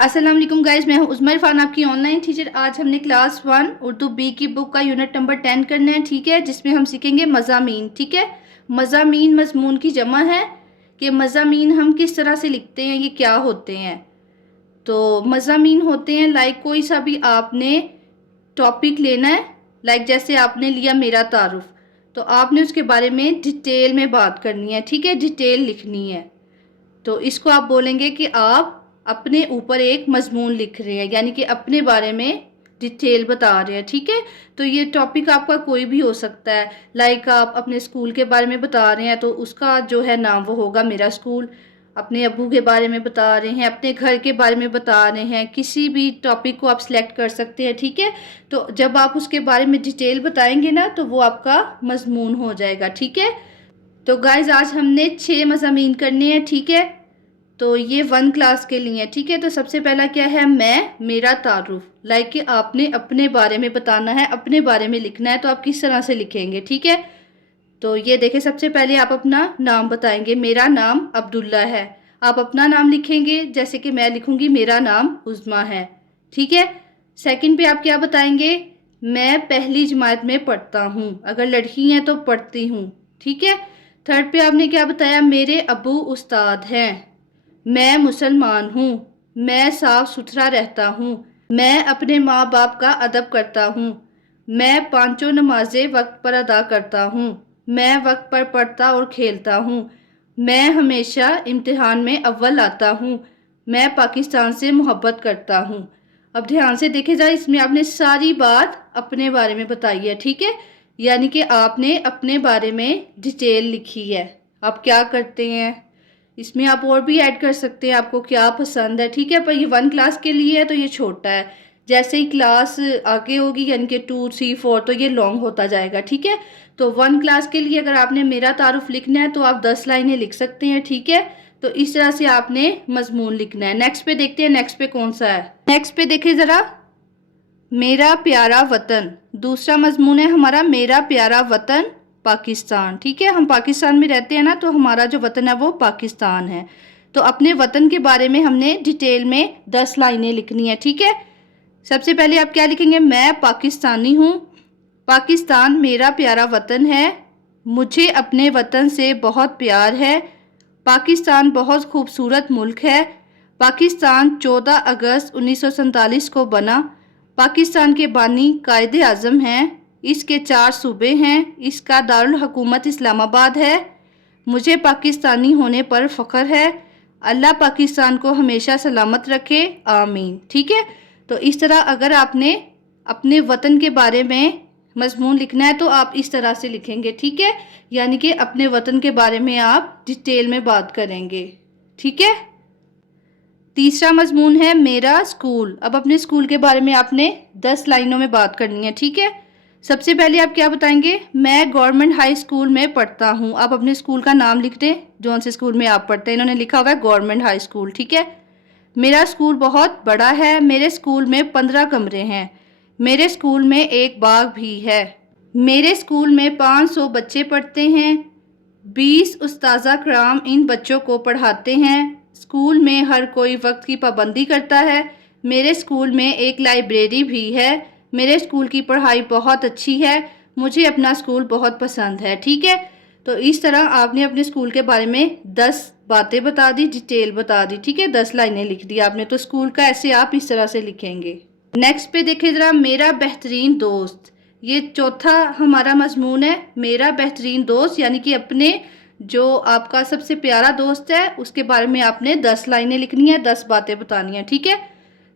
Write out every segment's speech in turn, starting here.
अस्सलाम वालेकुम गाइस, मैं हूं उज़मा इरफान, आपकी ऑनलाइन टीचर। आज हमने क्लास 1 उर्दू बी की बुक का यूनिट नंबर 10 करना है, ठीक है, जिसमें हम सीखेंगे मज़ामीन। ठीक है, मज़ामीन मज़मून की जमा है कि मज़ामीन हम किस तरह से लिखते हैं, ये क्या होते हैं। तो मज़ामीन होते हैं लाइक कोई सा भी आपने टॉपिक लेना है, लाइक जैसे आपने लिया मेरा तारुफ, तो आपने उसके बारे में डिटेल में बात करनी है, ठीक है, डिटेल लिखनी है। तो इसको आप बोलेंगे कि आप अपने ऊपर एक मजमून लिख रहे हैं, यानी कि अपने बारे में डिटेल बता रहे हैं। ठीक है, तो ये टॉपिक आपका कोई भी हो सकता है, लाइक आप अपने स्कूल के बारे में बता रहे हैं तो उसका जो है नाम वो होगा मेरा स्कूल। अपने अब्बू के बारे में बता रहे हैं, अपने घर के बारे में बता रहे हैं, किसी भी टॉपिक को आप सिलेक्ट कर सकते हैं। ठीक है, तो जब आप उसके बारे में डिटेल बताएंगे ना तो वो आपका मजमून हो जाएगा। ठीक है, तो गाइज आज हमने 6 मज़ामीन करने हैं। ठीक है, तो ये 1 क्लास के लिए है। ठीक है, तो सबसे पहला क्या है, मैं मेरा तारुफ, लाइक कि आपने अपने बारे में बताना है, अपने बारे में लिखना है, तो आप किस तरह से लिखेंगे। ठीक है, तो ये देखें, सबसे पहले आप अपना नाम बताएंगे। मेरा नाम अब्दुल्ला है, आप अपना नाम लिखेंगे, जैसे कि मैं लिखूंगी मेरा नाम उज़मा है। ठीक है, सेकंड पे आप क्या बताएंगे, मैं पहली जमात में पढ़ता हूँ, अगर लड़की हैं तो पढ़ती हूँ। ठीक है, थर्ड पे आपने क्या बताया, मेरे अब्बू उस्ताद हैं, मैं मुसलमान हूँ, मैं साफ सुथरा रहता हूँ, मैं अपने माँ बाप का अदब करता हूँ, मैं पांचों नमाजें वक्त पर अदा करता हूँ, मैं वक्त पर पढ़ता और खेलता हूँ, मैं हमेशा इम्तिहान में अव्वल आता हूँ, मैं पाकिस्तान से मोहब्बत करता हूँ। अब ध्यान से देखे जाए, इसमें आपने सारी बात अपने बारे में बताई है। ठीक है, यानी कि आपने अपने बारे में डिटेल लिखी है, आप क्या करते हैं। इसमें आप और भी ऐड कर सकते हैं, आपको क्या पसंद है। ठीक है, पर ये 1 क्लास के लिए है तो ये छोटा है, जैसे ही क्लास आगे होगी यानी कि 2, 3, 4 तो ये लॉन्ग होता जाएगा। ठीक है, तो 1 क्लास के लिए अगर आपने मेरा तारुफ लिखना है तो आप 10 लाइनें लिख सकते हैं। ठीक है, तो इस तरह से आपने मजमून लिखना है। नेक्स्ट पे देखते हैं, नेक्स्ट पे कौन सा है। नेक्स्ट पे देखें ज़रा, मेरा प्यारा वतन, दूसरा मजमून है हमारा मेरा प्यारा वतन पाकिस्तान। ठीक है, हम पाकिस्तान में रहते हैं ना, तो हमारा जो वतन है वो पाकिस्तान है। तो अपने वतन के बारे में हमने डिटेल में 10 लाइनें लिखनी है। ठीक है, सबसे पहले आप क्या लिखेंगे, मैं पाकिस्तानी हूँ, पाकिस्तान मेरा प्यारा वतन है, मुझे अपने वतन से बहुत प्यार है, पाकिस्तान बहुत खूबसूरत मुल्क है, पाकिस्तान 14 अगस्त 1947 को बना, पाकिस्तान के बानी कायदे आज़म हैं, इसके 4 सूबे हैं, इसका दारुल हुकूमत इस्लामाबाद है, मुझे पाकिस्तानी होने पर फ़ख्र है, अल्लाह पाकिस्तान को हमेशा सलामत रखे, आमीन। ठीक है, तो इस तरह अगर आपने अपने वतन के बारे में मजमून लिखना है तो आप इस तरह से लिखेंगे। ठीक है, यानी कि अपने वतन के बारे में आप डिटेल में बात करेंगे। ठीक है, तीसरा मजमून है मेरा स्कूल। अब अपने स्कूल के बारे में आपने 10 लाइनों में बात करनी है। ठीक है, सबसे पहले आप क्या बताएंगे, मैं गवर्नमेंट हाई स्कूल में पढ़ता हूँ। आप अपने स्कूल का नाम लिख दें, जौन से स्कूल में आप पढ़ते हैं। इन्होंने लिखा हुआ है गवर्नमेंट हाई स्कूल। ठीक है, मेरा स्कूल बहुत बड़ा है, मेरे स्कूल में 15 कमरे हैं, मेरे स्कूल में एक बाग भी है, मेरे स्कूल में 500 बच्चे पढ़ते हैं, 20 उस्ताज़ा कराम इन बच्चों को पढ़ाते हैं, स्कूल में हर कोई वक्त की पाबंदी करता है, मेरे स्कूल में एक लाइब्रेरी भी है, मेरे स्कूल की पढ़ाई बहुत अच्छी है, मुझे अपना स्कूल बहुत पसंद है। ठीक है, तो इस तरह आपने अपने स्कूल के बारे में 10 बातें बता दी, डिटेल बता दी। ठीक है, 10 लाइनें लिख दी आपने, तो स्कूल का ऐसे आप इस तरह से लिखेंगे। नेक्स्ट पे देखिए ज़रा, मेरा बेहतरीन दोस्त, ये चौथा हमारा मजमून है, मेरा बेहतरीन दोस्त, यानी कि अपने जो आपका सबसे प्यारा दोस्त है उसके बारे में आपने 10 लाइनें लिखनी है, 10 बातें बतानी है। ठीक है,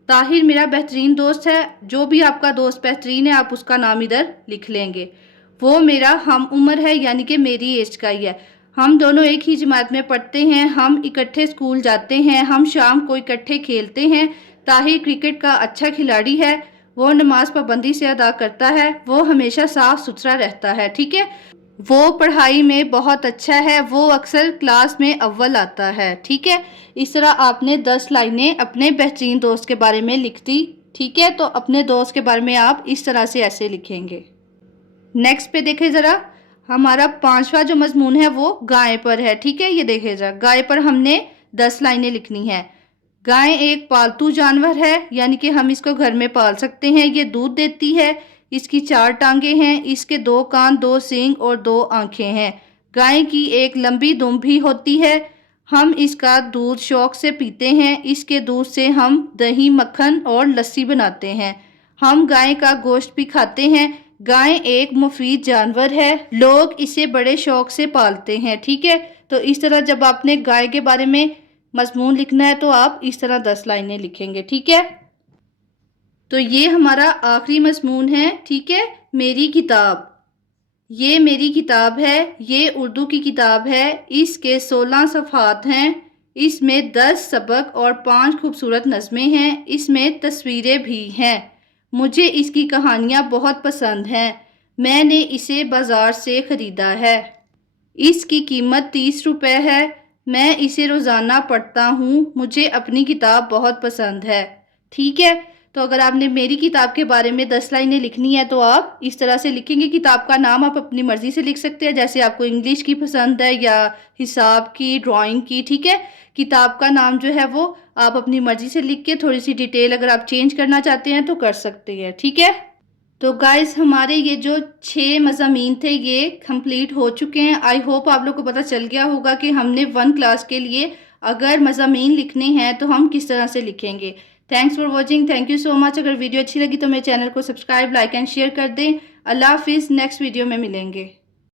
ताहिर मेरा बेहतरीन दोस्त है, जो भी आपका दोस्त बेहतरीन है आप उसका नाम इधर लिख लेंगे। वो मेरा हम उम्र है, यानी कि मेरी एज का ही है, हम दोनों एक ही जमात में पढ़ते हैं, हम इकट्ठे स्कूल जाते हैं, हम शाम को इकट्ठे खेलते हैं, ताहिर क्रिकेट का अच्छा खिलाड़ी है, वो नमाज पाबंदी से अदा करता है, वो हमेशा साफ सुथरा रहता है। ठीक है, वो पढ़ाई में बहुत अच्छा है, वो अक्सर क्लास में अव्वल आता है। ठीक है, इस तरह आपने 10 लाइनें अपने बेहतरीन दोस्त के बारे में लिख दी। ठीक है, तो अपने दोस्त के बारे में आप इस तरह से ऐसे लिखेंगे। नेक्स्ट पे देखें ज़रा, हमारा 5वां जो मजमून है वो गाय पर है। ठीक है, ये देखें ज़रा, गाय पर हमने 10 लाइनें लिखनी है। گائے ایک پالتو جانور ہے، یعنی کہ ہم اس کو گھر میں پال سکتے ہیں۔ یہ دودھ دیتی ہے، اس کی 4 ٹانگیں ہیں، اس کے 2 کان، 2 سینگ اور 2 آنکھیں ہیں۔ گائے کی ایک لمبی دم بھی ہوتی ہے، ہم اس کا دودھ شوق سے پیتے ہیں، اس کے دودھ سے ہم دہی، مکھن اور لسی بناتے ہیں۔ ہم گائے کا گوشت بھی کھاتے ہیں۔ گائے ایک مفید جانور ہے، لوگ اسے بڑے شوق سے پالتے ہیں، ٹھیک ہے۔ تو اس طرح جب آپ نے گائے کے بارے میں مضمون لکھنا ہے تو آپ اس طرح 10 لائنیں لکھیں گے، ٹھیک ہے۔ تو یہ ہمارا آخری مضمون ہے، ٹھیک ہے، میری کتاب۔ یہ میری کتاب ہے، یہ اردو کی کتاب ہے، اس کے 16 صفحات ہیں، اس میں 10 سبق اور 5 خوبصورت نظمیں ہیں، اس میں تصویریں بھی ہیں۔ مجھے اس کی کہانیاں بہت پسند ہیں، میں نے اسے بازار سے خریدا ہے۔ اس کی قیمت 30 روپے ہے، میں اسے روزانہ پڑھتا ہوں، مجھے اپنی کتاب بہت پسند ہے، ٹھیک ہے۔ تو اگر آپ نے میری کتاب کے بارے میں 10 لائنیں لکھنی ہے تو آپ اس طرح سے لکھیں گے۔ کتاب کا نام آپ اپنی مرضی سے لکھ سکتے ہیں، جیسے آپ کو انگلش کی پسند ہے یا حساب کی، ڈرائنگ کی، ٹھیک ہے۔ کتاب کا نام جو ہے وہ آپ اپنی مرضی سے لکھ کے تھوڑی سی ڈیٹیل اگر آپ چینج کرنا چاہتے ہیں تو کر سکتے ہیں، ٹھیک ہے۔ تو گائز ہمارے یہ جو 6 مضامین تھے یہ کمپلیٹ ہو چکے ہیں۔ آئی ہوپ آپ لوگ کو پتہ چل گیا ہوگا کہ ہم نے 1 کلاس کے لیے اگر مضامین لکھنے ہیں تو ہم کس طرح سے لکھیں گے۔ Thanks for watching, thank you so much. اگر ویڈیو اچھی لگی تو میرے چینل کو سبسکرائب، لائک اینڈ شیئر کر دیں۔ اللہ حافظ، نیکسٹ ویڈیو میں ملیں گے۔